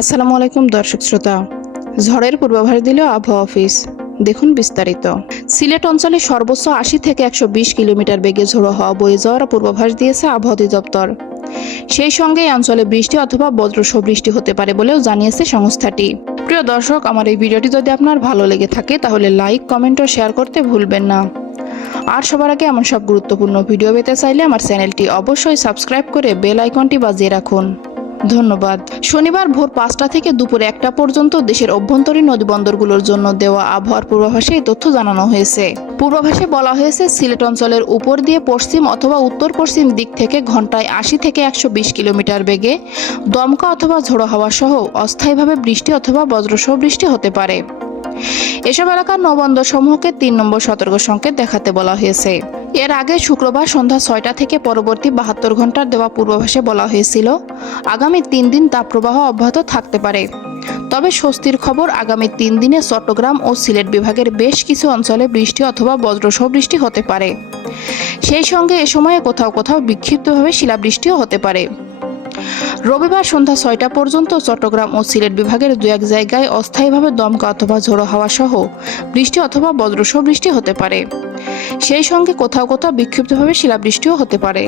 আসসালামু আলাইকুম, দর্শক শ্রোতা। ঝড়ের পূর্বাভাস দিল আবহাওয়া অফিস। দেখুন বিস্তারিত। সিলেট অঞ্চলে সর্বোচ্চ আশি থেকে একশো বিশ কিলোমিটার বেগে ঝোড়ো হওয়া বয়ে যাওয়ার পূর্বাভাস দিয়েছে আবহাওয়া অধিদপ্তর। সেই সঙ্গে এই অঞ্চলে বৃষ্টি অথবা বজ্রসহ বৃষ্টি হতে পারে বলেও জানিয়েছে সংস্থাটি। প্রিয় দর্শক, আমার এই ভিডিওটি যদি আপনার ভালো লেগে থাকে, তাহলে লাইক, কমেন্ট ও শেয়ার করতে ভুলবেন না। আর সবার আগে এমন সব গুরুত্বপূর্ণ ভিডিও পেতে চাইলে আমার চ্যানেলটি অবশ্যই সাবস্ক্রাইব করে বেল আইকনটি বাজিয়ে রাখুন। ধন্যবাদ। শনিবার ভোর পাঁচটা থেকে দুপুর একটা পর্যন্ত দেশের অভ্যন্তরীণ নদীবন্দরগুলোর জন্য দেওয়া আবহাওয়ার পূর্বাভাসে তথ্য জানানো হয়েছে। পূর্বাভাসে বলা হয়েছে, সিলেট অঞ্চলের উপর দিয়ে পশ্চিম অথবা উত্তর পশ্চিম দিক থেকে ঘন্টায় আশি থেকে একশো বিশ কিলোমিটার বেগে দমকা অথবা ঝোড়ো হাওয়া সহ অস্থায়ীভাবে বৃষ্টি অথবা বজ্রসহ বৃষ্টি হতে পারে। এসব এলাকার নৌবন্দর সমূহকে তিন নম্বর সতর্ক সংকেত দেখাতে বলা হয়েছে। এর আগে শুক্রবার সন্ধ্যা ছয়টা থেকে পরবর্তী বাহাত্তর ঘণ্টার দেওয়া পূর্বাভাসে বলা হয়েছিল, আগামী তিন দিন তাপপ্রবাহ অব্যাহত থাকতে পারে। তবে স্বস্তির খবর, আগামী তিন দিনে চট্টগ্রাম ও সিলেট বিভাগের বেশ কিছু অঞ্চলে বৃষ্টি অথবা বজ্রসহ বৃষ্টি হতে পারে। সেই সঙ্গে এ সময়ে কোথাও কোথাও বিক্ষিপ্তভাবে শিলাবৃষ্টিও হতে পারে। রবিবার সন্ধ্যা ছয়টা পর্যন্ত চট্টগ্রাম ও সিলেট বিভাগের দু এক জায়গায় অস্থায়ীভাবে দমকা অথবা ঝোড়ো হাওয়া সহ বৃষ্টি অথবা বজ্রসহ বৃষ্টি হতে পারে। সেই সঙ্গে কোথাও কোথাও বিক্ষিপ্তভাবে শিলাবৃষ্টিও হতে পারে।